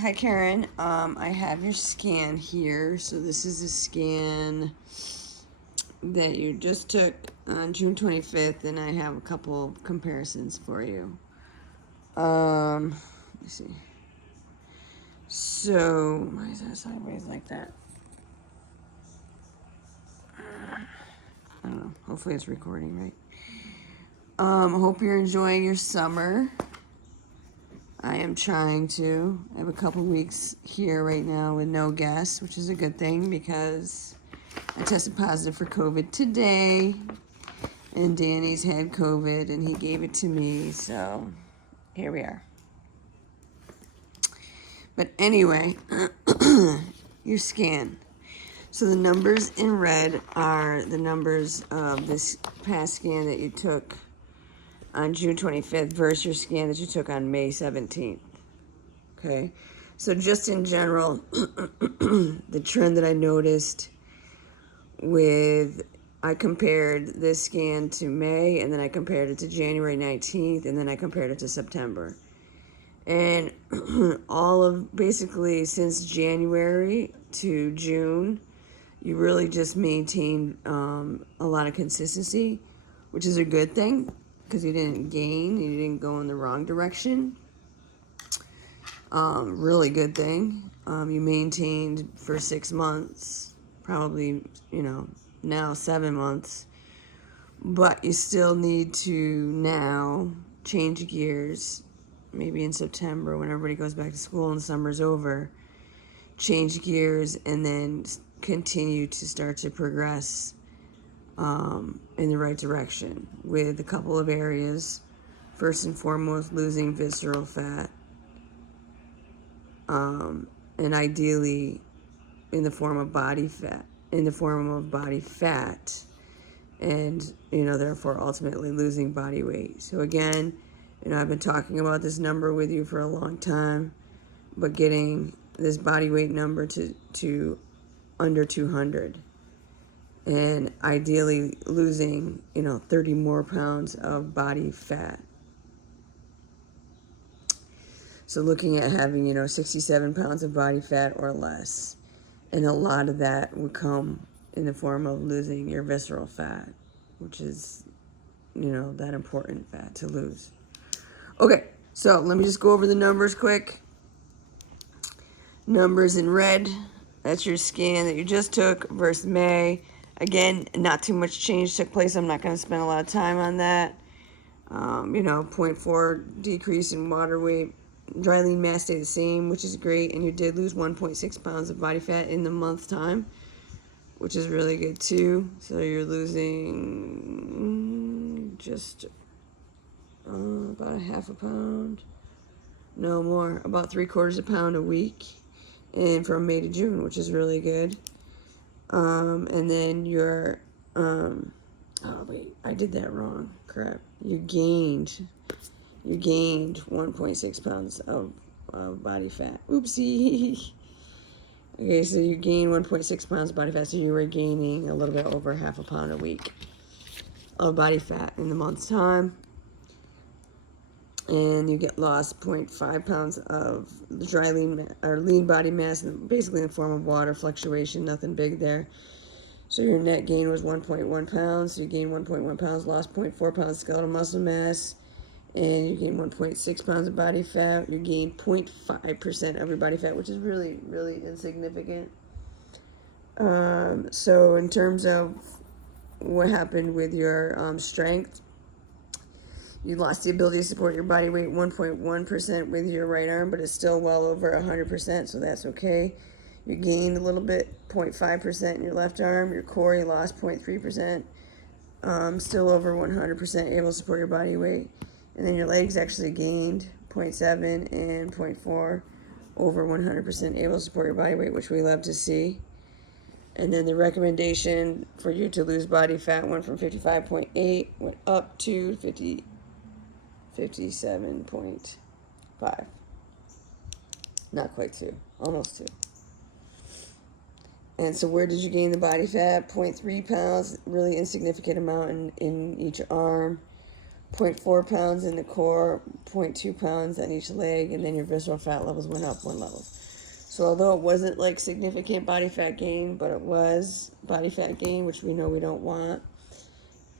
Hi Karen. I have your scan here. So this is a scan that you just took on June 25th, and I have a couple of comparisons for you. Let me see. So why is that sideways like that? I don't know. Hopefully it's recording right. Hope you're enjoying your summer. I am trying to. I have a couple weeks here right now with no guests, which is a good thing because I tested positive for COVID today, and Danny's had COVID, and he gave it to me, so here we are. But anyway, your scan. So the numbers in red are the numbers of this past scan that you took on June 25th versus your scan that you took on May 17th. Okay? So just in general, the trend that I noticed I compared this scan to May, and then I compared it to January 19th, and then I compared it to September. And basically since January to June, you really just maintained a lot of consistency, which is a good thing because you didn't gain, you didn't go in the wrong direction. Really good thing. You maintained for 6 months, probably, now 7 months. But you still need to now change gears, maybe in September when everybody goes back to school and summer's over. Change gears and then continue to start to progress in the right direction with a couple of areas. First and foremost, losing visceral fat. And ideally in the form of body fat, and therefore ultimately losing body weight. So again, I've been talking about this number with you for a long time, but getting this body weight number to under 200, and ideally losing 30 more pounds of body fat. So looking at having 67 pounds of body fat or less, and a lot of that would come in the form of losing your visceral fat, which is that important fat to lose. Okay, so let me just go over the numbers quick. Numbers in red, that's your scan that you just took versus May. Again, not too much change took place. I'm not going to spend a lot of time on that. 0.4 decrease in water weight. Dry lean mass stayed the same, which is great. And you did lose 1.6 pounds of body fat in the month time, which is really good too. So you're losing just about a half a pound. No more, about 3/4 pound a week. And from May to June, which is really good. And then your, oh wait, I did that wrong. Crap. You gained 1.6 pounds of body fat. Oopsie. Okay, so you gained 1.6 pounds of body fat, so you were gaining a little bit over half a pound a week of body fat in the month's time. And you get lost 0.5 pounds of dry lean or lean body mass, basically in the form of water fluctuation, nothing big there. So your net gain was 1.1 pounds. So you gained 1.1 pounds, lost 0.4 pounds skeletal muscle mass, and you gained 1.6 pounds of body fat. You gained 0.5% of your body fat, which is really, really insignificant. So in terms of what happened with your strength, you lost the ability to support your body weight 1.1% with your right arm, but it's still well over 100%, so that's okay. You gained a little bit, 0.5% in your left arm. Your core, you lost 0.3%. Still over 100% able to support your body weight. And then your legs actually gained 0.7 and 0.4 over 100% able to support your body weight, which we love to see. And then the recommendation for you to lose body fat went from 55.8, went up to 57.5. Not quite 2, almost 2. And so where did you gain the body fat? 0.3 pounds, really insignificant amount in each arm. 0.4 pounds in the core, 0.2 pounds on each leg, and then your visceral fat levels went up 1 level. So although it wasn't like significant body fat gain, but it was body fat gain, which we know we don't want.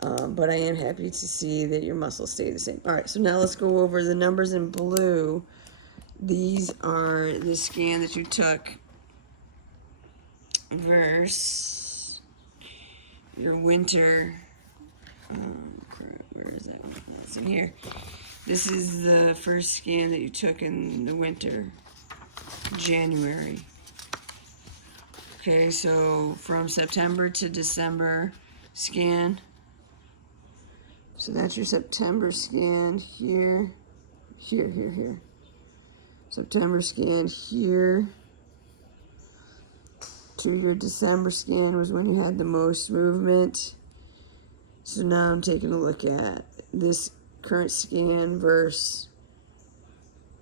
But I am happy to see that your muscles stay the same. All right, so now let's go over the numbers in blue. These are the scan that you took versus your winter. Where is that? It's in here. This is the first scan that you took in the winter, January. Okay, so from September to December scan. So that's your September scan here, here. September scan here to your December scan was when you had the most movement. So now I'm taking a look at this current scan versus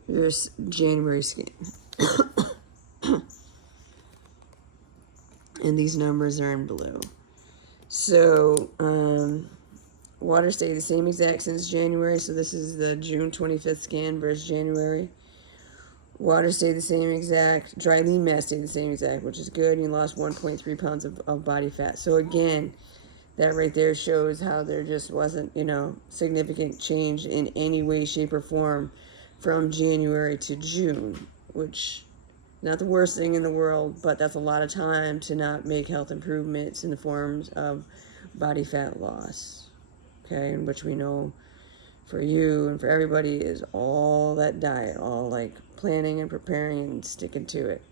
your January scan. And these numbers are in blue. So, water stayed the same exact since January. So this is the June 25th scan versus January. Water stayed the same exact. Dry lean mass stayed the same exact, which is good. You lost 1.3 pounds of body fat. So again, that right there shows how there just wasn't, significant change in any way, shape, or form from January to June, which not the worst thing in the world, but that's a lot of time to not make health improvements in the forms of body fat loss, okay, and which we know for you and for everybody is all that diet, all like planning and preparing and sticking to it.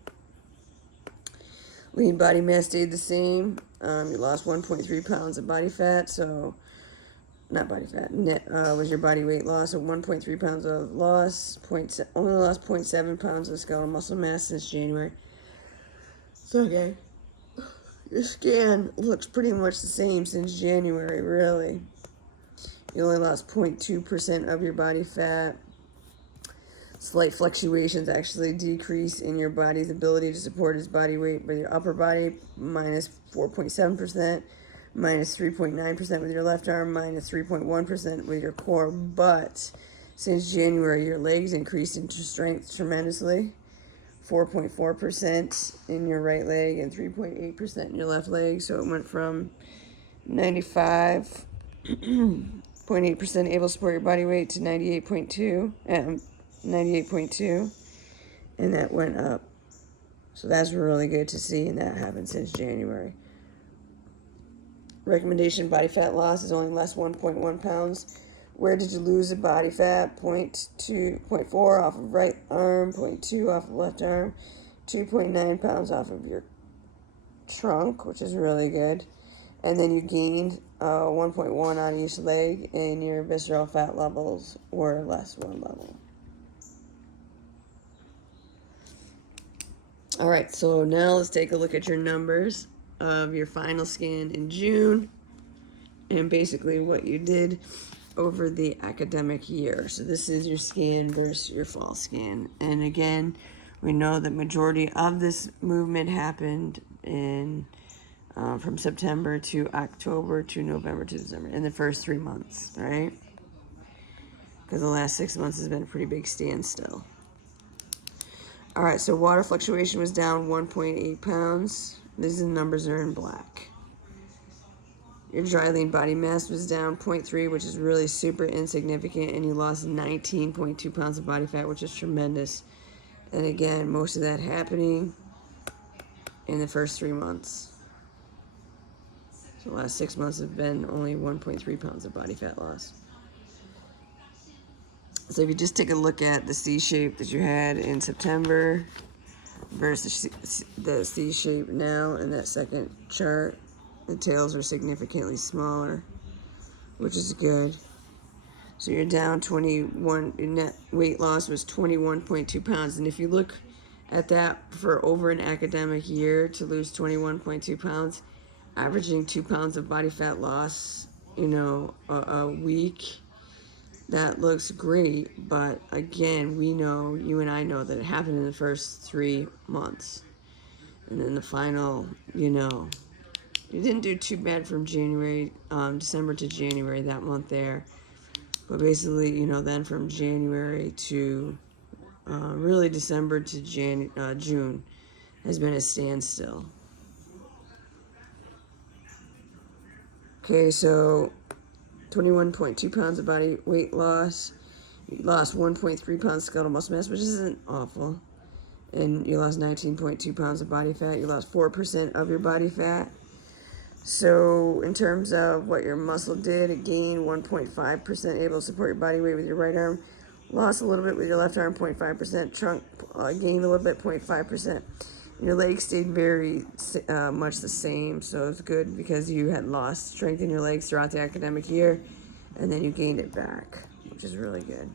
Lean body mass stayed the same. You lost 1.3 pounds of body fat, so not body fat. Net was your body weight loss of 1.3 pounds of loss. Only lost 0.7 pounds of skeletal muscle mass since January. So okay, your scan looks pretty much the same since January. Really, you only lost 0.2% of your body fat. Slight fluctuations actually decrease in your body's ability to support its body weight, but your upper body minus 4.7%, minus 3.9% with your left arm, minus 3.1% with your core. But since January, your legs increased in strength tremendously. 4.4% in your right leg and 3.8% in your left leg. So it went from 95.8% able to support your body weight to 98.2%. 98.2, and that went up. So that's really good to see, and that happened since January. Recommendation body fat loss is only less 1.1 pounds. Where did you lose the body fat? 0.4 off of right arm, 0.2 off of left arm, 2.9 pounds off of your trunk, which is really good. And then you gained 1.1 on each leg, and your visceral fat levels were less 1 level. All right, so now let's take a look at your numbers of your final scan in June and basically what you did over the academic year. So this is your scan versus your fall scan. And again, we know that majority of this movement happened in from September to October to November to December in the first 3 months, right? Because the last 6 months has been a pretty big standstill. All right, so water fluctuation was down 1.8 pounds. These numbers are in black. Your dry lean body mass was down 0.3, which is really super insignificant, and you lost 19.2 pounds of body fat, which is tremendous. And again, most of that happening in the first 3 months. So the last 6 months have been only 1.3 pounds of body fat loss. So if you just take a look at the C shape that you had in September versus the C shape now in that second chart, the tails are significantly smaller, which is good. So you're down 21, your net weight loss was 21.2 pounds. And if you look at that for over an academic year to lose 21.2 pounds, averaging 2 pounds of body fat loss, a week, that looks great, but again, we know, you and I know that it happened in the first 3 months. And then the final, you didn't do too bad from December to January, that month there. But basically, you know, then from January to really December to June has been a standstill. Okay, so 21.2 pounds of body weight loss. You lost 1.3 pounds skeletal muscle mass, which isn't awful. And you lost 19.2 pounds of body fat. You lost 4% of your body fat. So in terms of what your muscle did, it gained 1.5%, able to support your body weight with your right arm. Lost a little bit with your left arm, 0.5%. Trunk gained a little bit, 0.5%. Your legs stayed very much the same, so it's good because you had lost strength in your legs throughout the academic year, and then you gained it back, which is really good.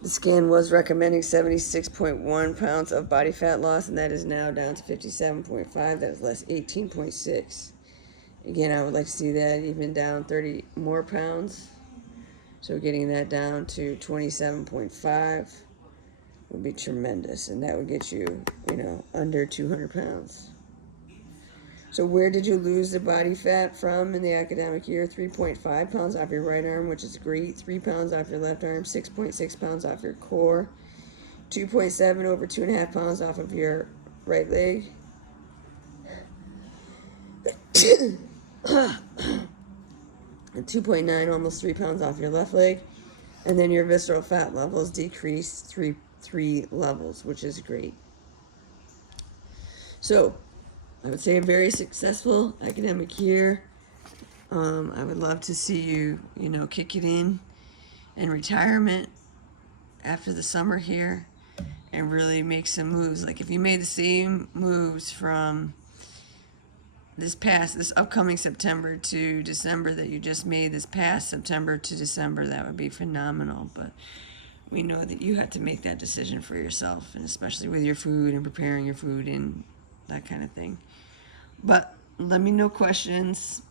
The scan was recommending 76.1 pounds of body fat loss, and that is now down to 57.5. That is less 18.6. Again, I would like to see that even down 30 more pounds. So getting that down to 27.5 would be tremendous, and that would get you, you know, under 200 pounds. So where did you lose the body fat from in the academic year? 3.5 pounds off your right arm, which is great. 3 pounds off your left arm. 6.6 pounds off your core. 2.7 over 2.5 pounds off of your right leg. And 2.9, almost 3 pounds off your left leg. And then your visceral fat levels decreased three levels, which is great. So I would say a very successful academic year. I would love to see you, you know, kick it in retirement after the summer here and really make some moves. Like if you made the same moves from this upcoming September to December that you just made this past September to December, that would be phenomenal. But we know that you have to make that decision for yourself, and especially with your food and preparing your food and that kind of thing. But let me know questions.